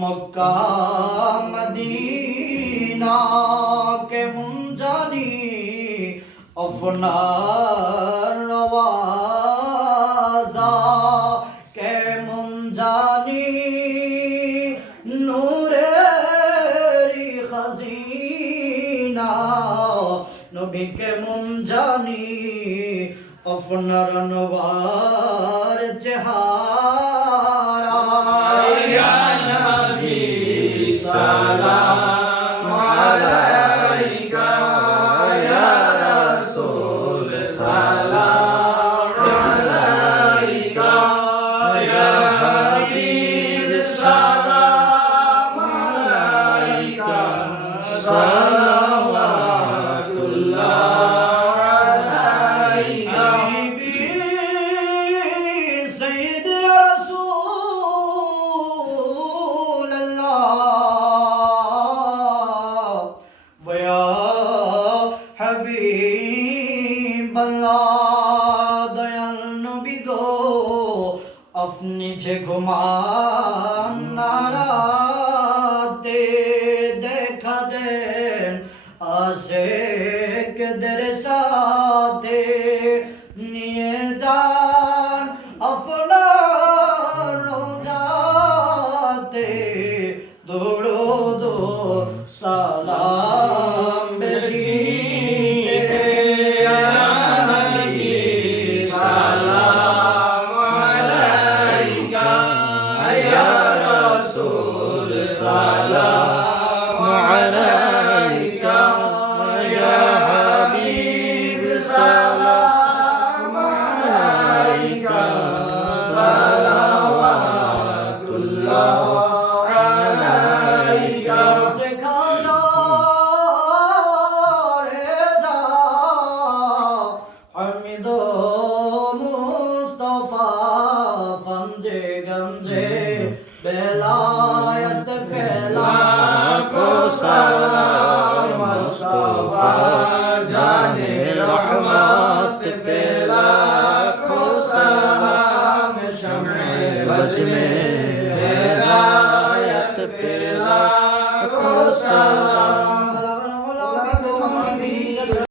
Mecca Medina কেমন জানি আপনার নওয়াজা কেমন জানি নূরেরি খাজিনা নবী কেমন জানি আপনার নওয়ার চেহারা ইয়া নবী সালাম আলাইকা ইয়া রাসূল সালাম আলাইকা ইয়া হাবিব সালাম আলাইকা সালাওয়াতুল্লাহ আলাইকা سيد رسول الله ويا حبيب الله দয়াল নবী গো আপনি যে ঘুমান না রাতে দেখা দেন আশিকদের সাথে নিয়ে যান আপনার রোজাতে দরুদ সালাম বেঠিয়ে ইয়া নবী সালাম আলাইকা ইয়া রাসূল সালাম আলাইকা ইয়া হাবিব সালাম আলাইকা সালাওয়াতুল্লাহ আলাইকা শেখা রে যা হামিদ মুস্তাফা ফঞ্জে গঞ্জে বেলায়েত ফেলা কো সালাম মুস্তাফা জানে রহমত ফেলা কো সালাম শমে বজ में हिदायत फैला को सलाम